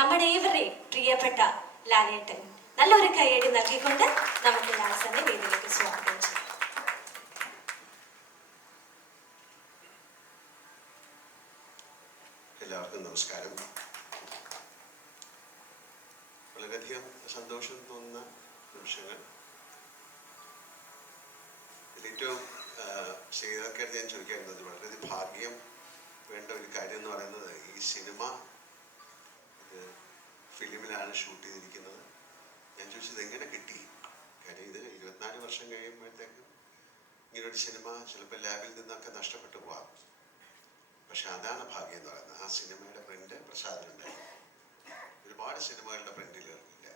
നമ്മുടെ ഏവരെയും പ്രിയപ്പെട്ട ലാലേട്ടൻ. നല്ലൊരു കൈയടി നൽകിക്കൊണ്ട് നമുക്ക് ലാൽസനെ വേദിയിലേക്ക് സ്വാഗതം ചെയ്യാം. എല്ലാവർക്കും നമസ്കാരം. വളരെയധികം സന്തോഷം തോന്നുന്ന നിമിഷങ്ങൾ. ഇതിലേറ്റവും ശ്രീധർക്കായിട്ട് ഞാൻ ചോദിക്കാറുള്ളത് വളരെയധികം ഭാഗ്യം വേണ്ട ഒരു കാര്യം എന്ന് പറയുന്നത് ഈ സിനിമ ഫിലിമിലാണ് ഷൂട്ട് ചെയ്തിരിക്കുന്നത്. ഞാൻ ചോദിച്ചത് എങ്ങനെ കിട്ടി? കാര്യം ഇത് 24 വർഷം കഴിയുമ്പോഴത്തേക്കും ഇങ്ങനൊരു സിനിമ ചിലപ്പോൾ ലാബിൽ നിന്നൊക്കെ നഷ്ടപ്പെട്ടു പോവാം. പക്ഷെ അതാണ് ഭാഗ്യം എന്ന് പറയുന്നത്. ആ സിനിമയുടെ പ്രിന്റ് പ്രസാദിനുണ്ടായിരുന്നു. ഒരുപാട് സിനിമകളുടെ പ്രിന്റുകളില്ല,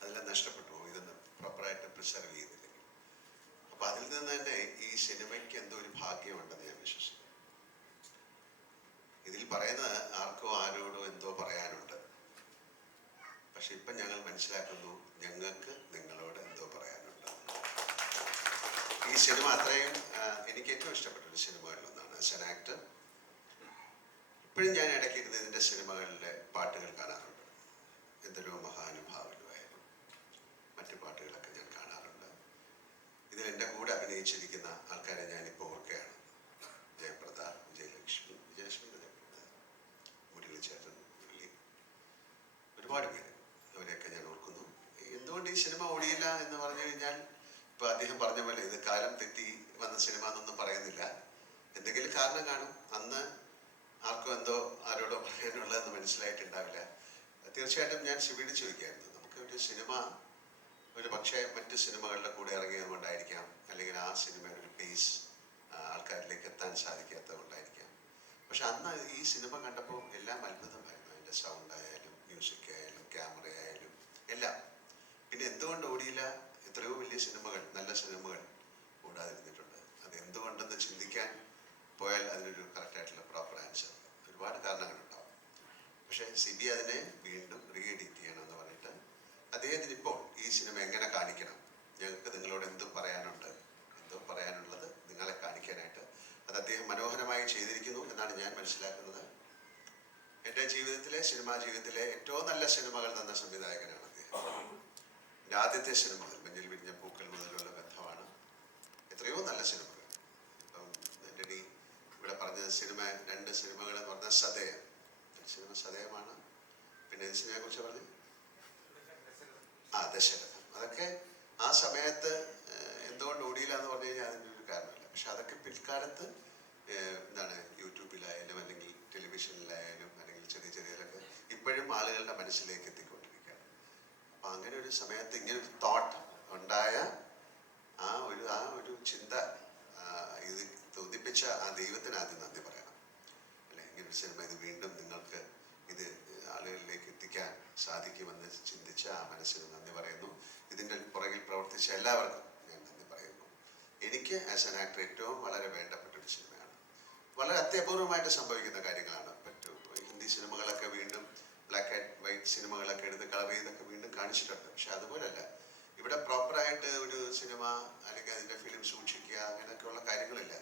അതെല്ലാം നഷ്ടപ്പെട്ടു പോകും ഇതൊന്നും പ്രോപ്പറായിട്ട് പ്രിസർവ് ചെയ്തില്ലെങ്കിൽ. അപ്പം അതിൽ നിന്ന് തന്നെ ഈ സിനിമയ്ക്ക് എന്തോ ഒരു ഭാഗ്യമുണ്ടെന്ന് ഞാൻ വിശ്വസിക്കുന്നു. ഇതിൽ പറയുന്നത് ആർക്കോ ആരോടോ എന്തോ പറയാനുണ്ട്. പക്ഷെ ഇപ്പം ഞങ്ങൾ മനസ്സിലാക്കുന്നു ഞങ്ങൾക്ക് നിങ്ങളോട് എന്തോ പറയാനുണ്ട്. ഈ സിനിമ അത്രയും എനിക്ക് ഏറ്റവും ഇഷ്ടപ്പെട്ട ഒരു സിനിമകളിലൊന്നാണ്. ആസ് ആൻ ആക്ടർ ഇപ്പോഴും ഞാൻ ഇടയ്ക്കിരുന്ന് ഇതിൻ്റെ സിനിമകളിലെ പാട്ടുകൾ കാണാറുണ്ട്. എന്തൊരു മഹാനുഭാവനുമായാലും മറ്റു പാട്ടുകളൊക്കെ ഞാൻ കാണാറുണ്ട്. ഇതിൽ എൻ്റെ കൂടെ അഭിനയിച്ചിരിക്കുന്ന ആൾക്കാരെ ഞാനിപ്പോൾ ഓർക്കുകയാണ്. ജയപ്രദ, വിജയലക്ഷ്മി, മുരളി ചേട്ടൻ, ഒരുപാട് പേര്, അവരെയൊക്കെ ഞാൻ ഓർക്കുന്നു. എന്തുകൊണ്ട് ഈ സിനിമ ഓടിയില്ല എന്ന് പറഞ്ഞു കഴിഞ്ഞാൽ, ഇപ്പോൾ അദ്ദേഹം പറഞ്ഞ പോലെ ഇത് കാലം തെറ്റി വന്ന സിനിമ എന്നൊന്നും പറയുന്നില്ല. എന്തെങ്കിലും കാരണം കാണും. അന്ന് ആർക്കും എന്തോ ആരോടോ പറയാനുള്ളതെന്ന് മനസ്സിലായിട്ടുണ്ടാവില്ല. തീർച്ചയായിട്ടും ഞാൻ ശിവയോട് ചോദിക്കായിരുന്നു, നമുക്ക് ഒരു സിനിമ ഒരു പക്ഷേ മറ്റ് സിനിമകളുടെ കൂടെ ഇറങ്ങിയത് കൊണ്ടായിരിക്കാം, അല്ലെങ്കിൽ ആ സിനിമയുടെ ഒരു പേസ് ആൾക്കാരിലേക്ക് എത്താൻ സാധിക്കാത്തത് കൊണ്ടായിരിക്കാം. പക്ഷെ അന്ന് ഈ സിനിമ കണ്ടപ്പോൾ എല്ലാം അത്ഭുതമായിരുന്നു. അതിൻ്റെ സൗണ്ട് ആയാലും മ്യൂസിക് ആയാലും ക്യാമറ ആയാലും എല്ലാം. പിന്നെ എന്തുകൊണ്ട് ഓടിയില്ല? എത്രയോ വലിയ സിനിമകൾ, നല്ല സിനിമകൾ ഓടാതിരുന്നിട്ടുണ്ട്. അത് എന്തുകൊണ്ടെന്ന് ചിന്തിക്കാൻ പോയാൽ അതിനൊരു കറക്റ്റായിട്ടുള്ള പ്രോപ്പർ ആൻസർ ഒരുപാട് കാരണങ്ങളുണ്ടാവും. പക്ഷേ സിബി അതിനെ വീണ്ടും റീഎഡിറ്റ് ചെയ്യണമെന്ന് പറഞ്ഞിട്ട് അദ്ദേഹത്തിന് ഇപ്പോൾ ഈ സിനിമ എങ്ങനെ കാണിക്കണം, ഞങ്ങൾക്ക് നിങ്ങളോട് എന്തും പറയാനുണ്ട്, എന്തോ പറയാനുള്ളത് നിങ്ങളെ കാണിക്കാനായിട്ട് അത് അദ്ദേഹം മനോഹരമായി ചെയ്തിരിക്കുന്നു എന്നാണ് ഞാൻ മനസ്സിലാക്കുന്നത്. എൻ്റെ ജീവിതത്തിലെ, സിനിമാ ജീവിതത്തിലെ ഏറ്റവും നല്ല സിനിമകൾ തന്ന സംവിധായകനാണ് അദ്ദേഹം. എൻ്റെ ആദ്യത്തെ സിനിമകൾ മഞ്ഞിൽ വിരിഞ്ഞ പൂക്കൾ മുതലുള്ള ബന്ധമാണ്. എത്രയോ നല്ല സിനിമകൾ. ഇപ്പം എൻ്റെ ഇവിടെ പറഞ്ഞ സിനിമ, 2 സിനിമകൾ എന്ന് പറഞ്ഞാൽ സതയം, സിനിമ സതയമാണ്. പിന്നെ സിനിമയെ കുറിച്ച് പറഞ്ഞു ദശരഥം. അതൊക്കെ ആ സമയത്ത് എന്തുകൊണ്ട് ഓടിയില്ല എന്ന് പറഞ്ഞു കഴിഞ്ഞാൽ അതിൻ്റെ ഒരു കാരണമില്ല. പക്ഷെ അതൊക്കെ പിൽക്കാലത്ത് എന്താണ് യൂട്യൂബിലായാലും അല്ലെങ്കിൽ ടെലിവിഷനിലായാലും അല്ലെങ്കിൽ ചെറിയ ചെറിയതൊക്കെ ഇപ്പോഴും ആളുകളുടെ മനസ്സിലേക്ക് എത്തിക്കൊണ്ടിരിക്കുകയാണ്. അപ്പം അങ്ങനെ ഒരു സമയത്ത് ഇങ്ങനെ ഒരു തോട്ട് ഉണ്ടായ ആ ഒരു ചിന്ത ഇത് തോന്നിപ്പിച്ച ആ ദൈവത്തിന് ആദ്യം നന്ദി പറയണം. അല്ലെ, ഇങ്ങനൊരു സിനിമ ഇത് വീണ്ടും നിങ്ങൾക്ക് ഇത് ആളുകളിലേക്ക് എത്തിക്കാൻ സാധിക്കുമെന്ന് ചിന്തിച്ച ആ മനസ്സിന് നന്ദി പറയുന്നു. ഇതിൻ്റെ പുറകിൽ പ്രവർത്തിച്ച എല്ലാവർക്കും ഞാൻ നന്ദി പറയുന്നു. എനിക്ക് ആസ് ആൻ ആക്ടർ ഏറ്റവും വളരെ വേണ്ടപ്പെട്ടൊരു സിനിമയാണ്. വളരെ അത്യപൂർവമായിട്ട് സംഭവിക്കുന്ന കാര്യങ്ങളാണ്. ഹിന്ദി സിനിമകളൊക്കെ വീണ്ടും ബ്ലാക്ക് ആൻഡ് വൈറ്റ് സിനിമകളൊക്കെ എടുത്ത് കളർ ചെയ്തൊക്കെ വീണ്ടും കാണിച്ചിട്ടുണ്ട്. പക്ഷെ അതുപോലല്ല ഇവിടെ പ്രോപ്പറായിട്ട് ഒരു സിനിമ അല്ലെങ്കിൽ അതിൻ്റെ ഫിലിം സൂക്ഷിക്കുക അങ്ങനെയൊക്കെയുള്ള കാര്യങ്ങളില്ല.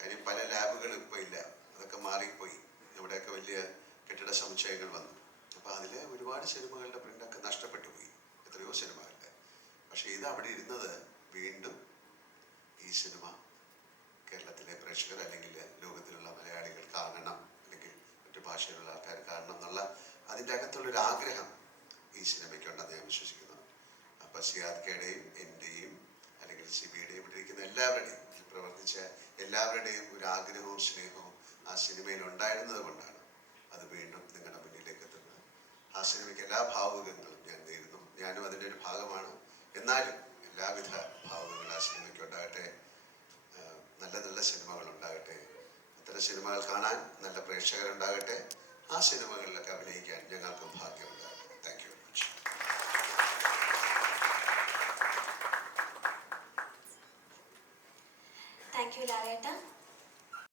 കാര്യം പല ലാബുകളും ഇപ്പോൾ ഇല്ല, അതൊക്കെ മാറിപ്പോയി. ഇവിടെയൊക്കെ വലിയ കെട്ടിട സമുച്ചയങ്ങൾ വന്നു. അപ്പോൾ അതിൽ ഒരുപാട് സിനിമകളുടെ പ്രിൻ്റൊക്കെ നഷ്ടപ്പെട്ടു പോയി, എത്രയോ സിനിമകളുടെ. പക്ഷേ ഇത് അവിടെ ഇരുന്നത് വീണ്ടും ഈ സിനിമ കേരളത്തിലെ പ്രേക്ഷകർ അല്ലെങ്കിൽ ലോകത്തിലുള്ള മലയാളികൾ കാണണം, അല്ലെങ്കിൽ മറ്റു ഭാഷയിലുള്ള ആൾക്കാർ കാണണം എന്നുള്ള അതിൻ്റെ അകത്തുള്ളൊരു ആഗ്രഹം ഈ സിനിമയ്ക്കുണ്ടെന്ന് ഞാൻ വിശ്വസിക്കുന്നു. അപ്പോൾ സിയാദ്ക്കയുടെയും എൻ്റെയും അല്ലെങ്കിൽ സിബിയുടെയും ഇവിടെ ഇരിക്കുന്ന എല്ലാവരുടെയും, ഇതിൽ പ്രവർത്തിച്ച എല്ലാവരുടെയും ഒരു ആഗ്രഹവും സ്നേഹവും ആ സിനിമയിൽ ഉണ്ടായിരുന്നത് കൊണ്ടാണ് അത് വീണ്ടും നിങ്ങളുടെ മുന്നിലേക്ക് എത്തുന്നത്. ആ സിനിമയ്ക്ക് എല്ലാ ഭാവുകങ്ങളും ഞാൻ നേരുന്നു. ഞാനും അതിൻ്റെ ഒരു ഭാഗമാണ്. എന്നാലും എല്ലാവിധ ഭാവുകങ്ങളും ആ സിനിമയ്ക്ക് ഉണ്ടാകട്ടെ. നല്ല നല്ല സിനിമകൾ ഉണ്ടാകട്ടെ. അത്തരം സിനിമകൾ കാണാൻ നല്ല പ്രേക്ഷകരുണ്ടാകട്ടെ. ആ സിനിമകളിലൊക്കെ അഭിനയിക്കാൻ